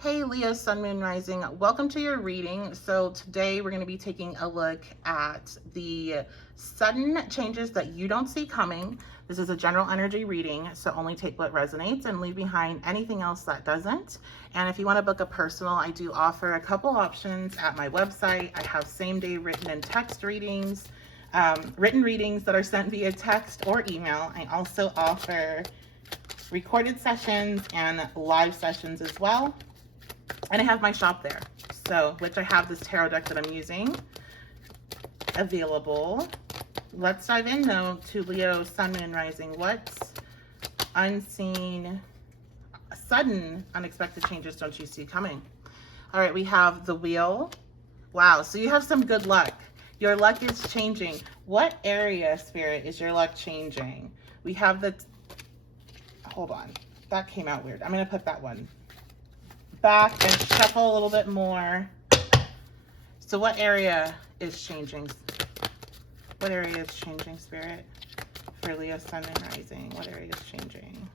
Hey Leo, Sun, Moon, Rising. Welcome to your reading. So today we're going to be taking a look at the sudden changes that you don't see coming. This is a general energy reading, so only take what resonates and leave behind anything else that doesn't. And if you want to book a personal, I do offer a couple options at my website. I have same-day written and text readings, written readings that are sent via text or email. I also offer recorded sessions and live sessions as well. And I have my shop there, so which I have this tarot deck that I'm using available. Let's dive in though to Leo, Sun, Moon, Rising. What's unseen, sudden, unexpected changes don't you see coming? All right, we have the Wheel. Wow, so you have some good luck. Your luck is changing. What area, Spirit, is your luck changing? We have the, hold on, that came out weird. I'm gonna put that one back and shuffle a little bit more. So what area is changing? What area is changing, Spirit? For Leo, Sun, and Rising, what area is changing?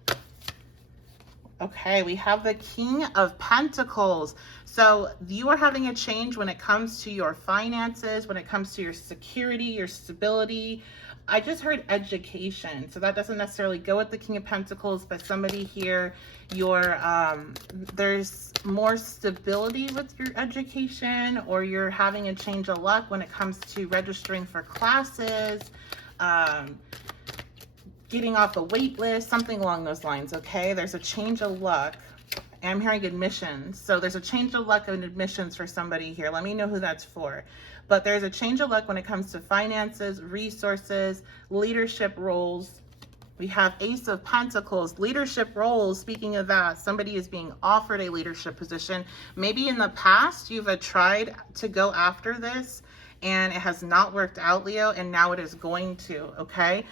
Okay, we have the King of Pentacles. So you are having a change when it comes to your finances, when it comes to your security, your stability. I just heard education, so that doesn't necessarily go with the King of Pentacles, but somebody here, there's more stability with your education, or you're having a change of luck when it comes to registering for classes, getting off a wait list, something along those lines, okay? There's a change of luck. I'm hearing admissions. So there's a change of luck in admissions for somebody here. Let me know who that's for. But there's a change of luck when it comes to finances, resources, leadership roles. We have Ace of Pentacles, leadership roles. Speaking of that, somebody is being offered a leadership position. Maybe in the past you've tried to go after this and it has not worked out, Leo, and now it is going to, okay?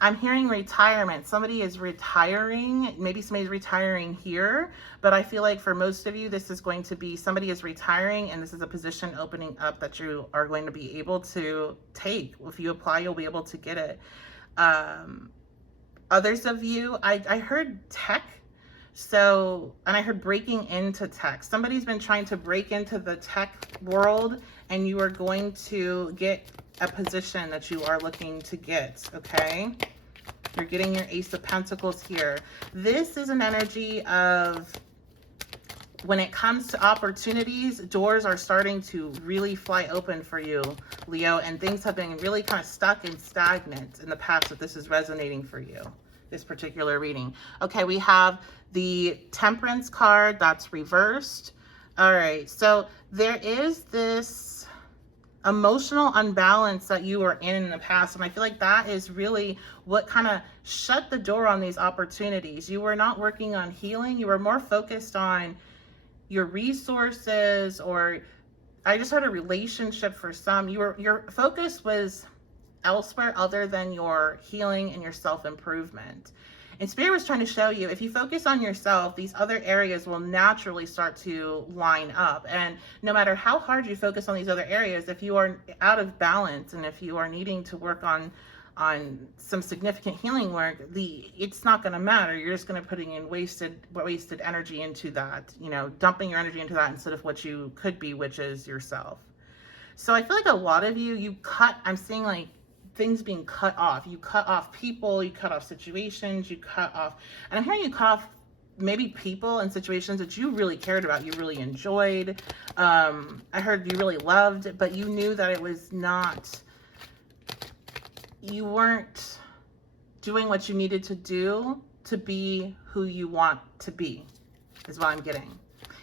I'm hearing retirement. Somebody is retiring. Maybe somebody's retiring here, but I feel like for most of you, this is going to be somebody is retiring and this is a position opening up that you are going to be able to take. If you apply, you'll be able to get it. Others of you, I heard tech. So, and I heard breaking into tech. Somebody's been trying to break into the tech world and you are going to get a position that you are looking to get, okay? You're getting your Ace of Pentacles here. This is an energy of when it comes to opportunities, doors are starting to really fly open for you, Leo, and things have been really kind of stuck and stagnant in the past, but this is resonating for you, this particular reading. Okay, we have the Temperance card that's reversed. All right, so there is this emotional unbalance that you were in the past, and I feel like that is really what kind of shut the door on these opportunities. You were not working on healing. You were more focused on your resources, or I just heard a relationship for some. Your focus was elsewhere other than your healing and your self-improvement. And Spirit was trying to show you, if you focus on yourself, these other areas will naturally start to line up. And no matter how hard you focus on these other areas, if you are out of balance and if you are needing to work on some significant healing work, it's not going to matter. You're just going to putting in wasted energy into that, dumping your energy into that instead of what you could be, which is yourself. So I feel like a lot of you I'm seeing like things being cut off. You cut off people, you cut off situations, you cut off, and I'm hearing you cut off maybe people and situations that you really cared about, you really enjoyed. I heard you really loved, but you knew that it was not, you weren't doing what you needed to do to be who you want to be, is what I'm getting.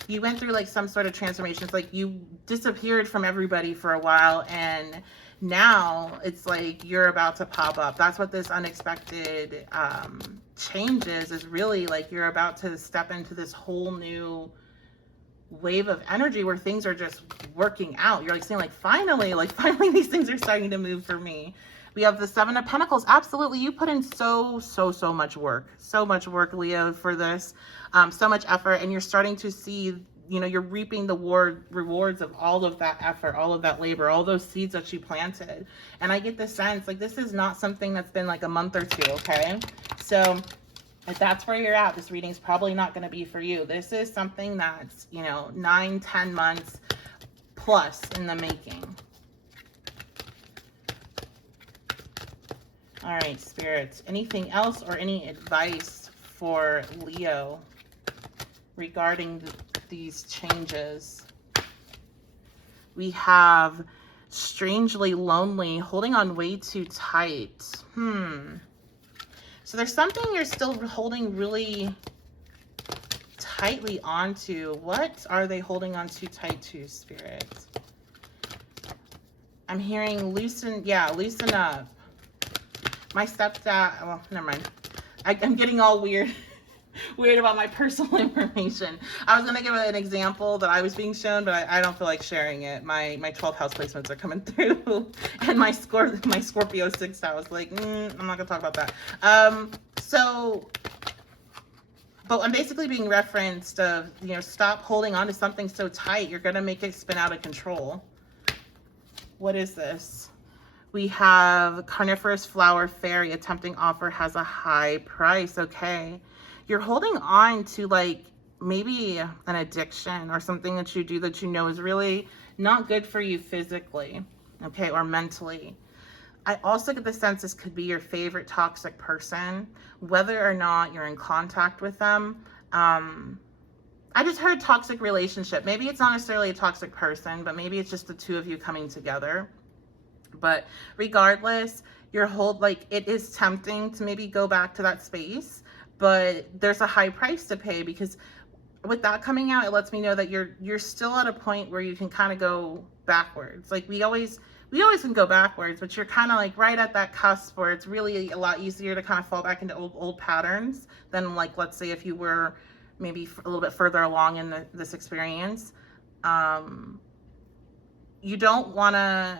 You went through like some sort of transformation. It's like you disappeared from everybody for a while, and now it's like you're about to pop up. That's what this unexpected changes is really like. You're about to step into this whole new wave of energy where things are just working out. You're like saying finally these things are starting to move for me. We have the Seven of Pentacles. Absolutely. You put in so much work. So much work, Leo, for this. So much effort. And you're starting to see, you're reaping the rewards of all of that effort, all of that labor, all those seeds that you planted. And I get the sense, this is not something that's been like a month or two, okay? So If that's where you're at, this reading's probably not going to be for you. This is something that's, 9-10 months plus in the making. All right, spirits. Anything else or any advice for Leo regarding these changes? We have strangely lonely, holding on way too tight. So there's something you're still holding really tightly onto. What are they holding on too tight to, Spirit? I'm hearing loosen up. My stepdad, well, never mind. I'm getting all weird about my personal information. I was going to give an example that I was being shown, but I don't feel like sharing it. My 12th house placements are coming through, and my Scorpio 6th house. Like, I'm not going to talk about that. But I'm basically being referenced of, stop holding on to something so tight. You're going to make it spin out of control. What is this? We have carnivorous flower fairy. A tempting offer has a high price. Okay. You're holding on to like maybe an addiction or something that you do that is really not good for you physically, okay, or mentally. I also get the sense this could be your favorite toxic person, whether or not you're in contact with them. I just heard toxic relationship. Maybe it's not necessarily a toxic person, but maybe it's just the two of you coming together. But regardless, it is tempting to maybe go back to that space, but there's a high price to pay, because with that coming out, it lets me know that you're still at a point where you can kind of go backwards. Like we always can go backwards, but you're kind of like right at that cusp where it's really a lot easier to kind of fall back into old patterns than, like, let's say if you were maybe a little bit further along in this experience. You don't want to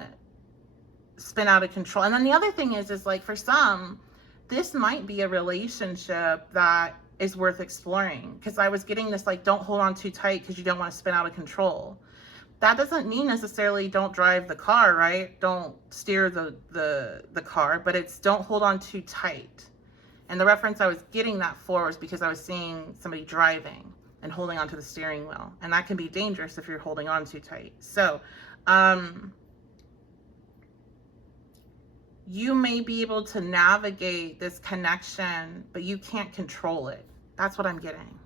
spin out of control. And then the other thing is like, for some, this might be a relationship that is worth exploring, because I was getting this like, don't hold on too tight because you don't want to spin out of control. That doesn't mean necessarily don't drive the car, right? Don't steer the car, but it's don't hold on too tight. And the reference I was getting that for was because I was seeing somebody driving and holding onto the steering wheel, and that can be dangerous if you're holding on too tight. So you may be able to navigate this connection, but you can't control it. That's what I'm getting.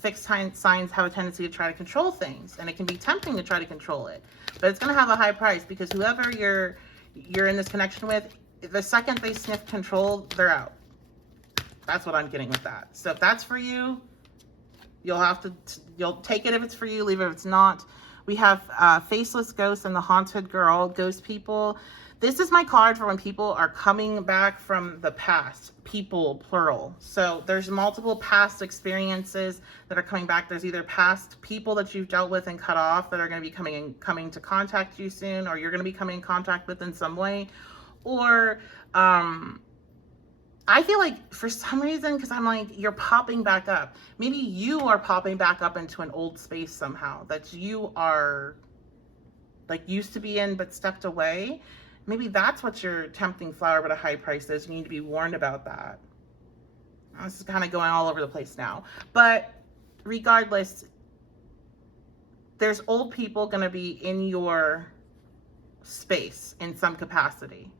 Fixed signs have a tendency to try to control things, and it can be tempting to try to control it, but it's going to have a high price, because whoever you're in this connection with, the second they sniff control, they're out. That's what I'm getting with that. So if that's for you, you'll take it if it's for you, leave it if it's not. We have faceless ghosts and the haunted girl. Ghost people. This is my card for when people are coming back from the past. People, plural. So there's multiple past experiences that are coming back. There's either past people that you've dealt with and cut off that are going to be coming to contact you soon, or you're going to be coming in contact with in some way. Or I feel like for some reason, because I'm like, you're popping back up. Maybe you are popping back up into an old space somehow that you are like used to be in but stepped away. Maybe that's what your tempting flower but a high price is. You need to be warned about that. This is kind of going all over the place now. But regardless, there's old people going to be in your space in some capacity.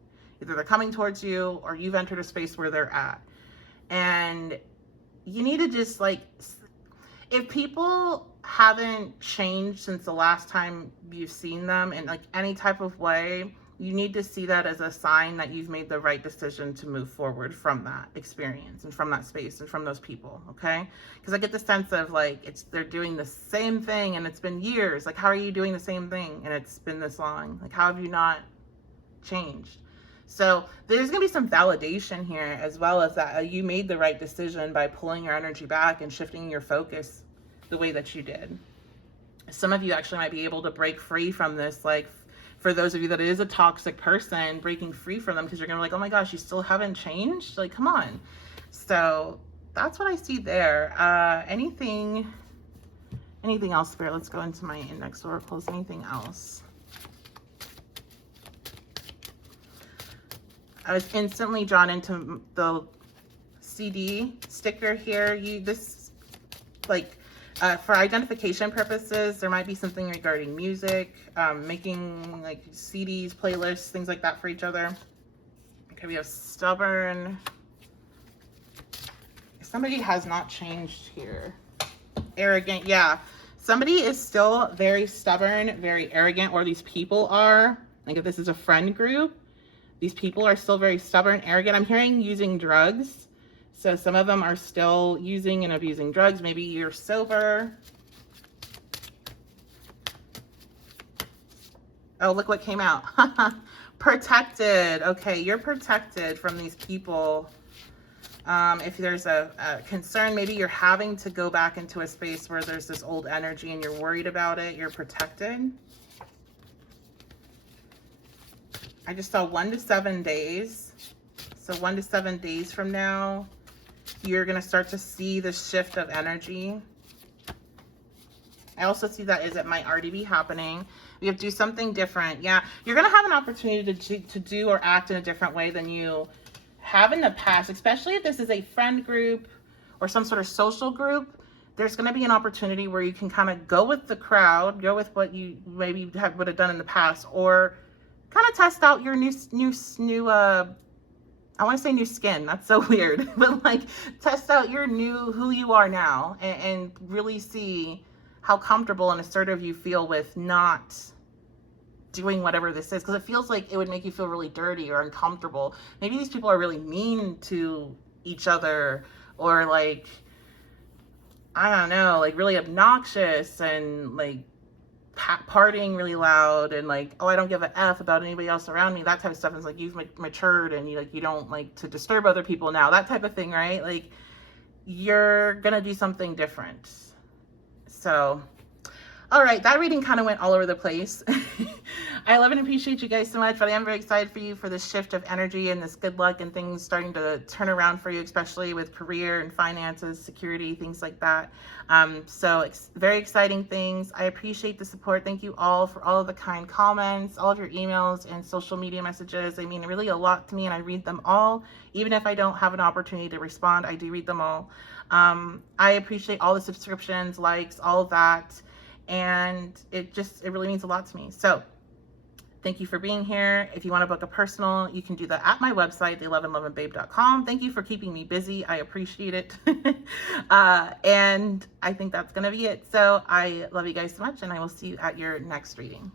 Either they're coming towards you or you've entered a space where they're at. And you need to just like, if people haven't changed since the last time you've seen them in like any type of way, you need to see that as a sign that you've made the right decision to move forward from that experience and from that space and from those people, okay? Because I get the sense of like, they're doing the same thing and it's been years. Like, how are you doing the same thing and it's been this long? Like, how have you not changed? So there's going to be some validation here, as well as that you made the right decision by pulling your energy back and shifting your focus the way that you did. Some of you actually might be able to break free from this, like, for those of you that it is a toxic person, breaking free from them, because you're going to be like, oh my gosh, you still haven't changed? Like, come on. So that's what I see there. Anything else, Spirit? Let's go into my index oracles. Anything else? I was instantly drawn into the CD sticker here. For identification purposes, there might be something regarding music, making like CDs, playlists, things like that for each other. Okay, we have stubborn. Somebody has not changed here. Arrogant, yeah. Somebody is still very stubborn, very arrogant, or these people are. Like if this is a friend group, these people are still very stubborn, arrogant. I'm hearing using drugs. So some of them are still using and abusing drugs. Maybe you're sober. Oh, look what came out. Protected. Okay, you're protected from these people. If there's a concern, maybe you're having to go back into a space where there's this old energy and you're worried about it, you're protected. I just saw 1 to 7 days. So 1 to 7 days from now, you're going to start to see the shift of energy. I also see that it might already be happening. We have to do something different. Yeah, you're going to have an opportunity to do or act in a different way than you have in the past, especially if this is a friend group or some sort of social group. There's going to be an opportunity where you can kind of go with the crowd, go with what you maybe would have done in the past, or kind of test out your new I want to say new skin. That's so weird, but like test out your who you are now, and really see how comfortable and assertive you feel with not doing whatever this is, because it feels like it would make you feel really dirty or uncomfortable. Maybe these people are really mean to each other, or like, I don't know, like really obnoxious and like partying really loud and like, oh, I don't give a F about anybody else around me, that type of stuff. It's like you've matured and you don't like to disturb other people now, that type of thing, right? Like you're gonna do something different. So all right, that reading kind of went all over the place. I love and appreciate you guys so much, but I am very excited for you for this shift of energy and this good luck and things starting to turn around for you, especially with career and finances, security, things like that. So very exciting things. I appreciate the support. Thank you all for all of the kind comments, all of your emails and social media messages. They mean really a lot to me, and I read them all. Even if I don't have an opportunity to respond, I do read them all. I appreciate all the subscriptions, likes, all of that. And it really means a lot to me. So thank you for being here. If you want to book a personal, you can do that at my website, theloveandloveandbabe.com. Thank you for keeping me busy. I appreciate it. And I think that's going to be it. So I love you guys so much, and I will see you at your next reading.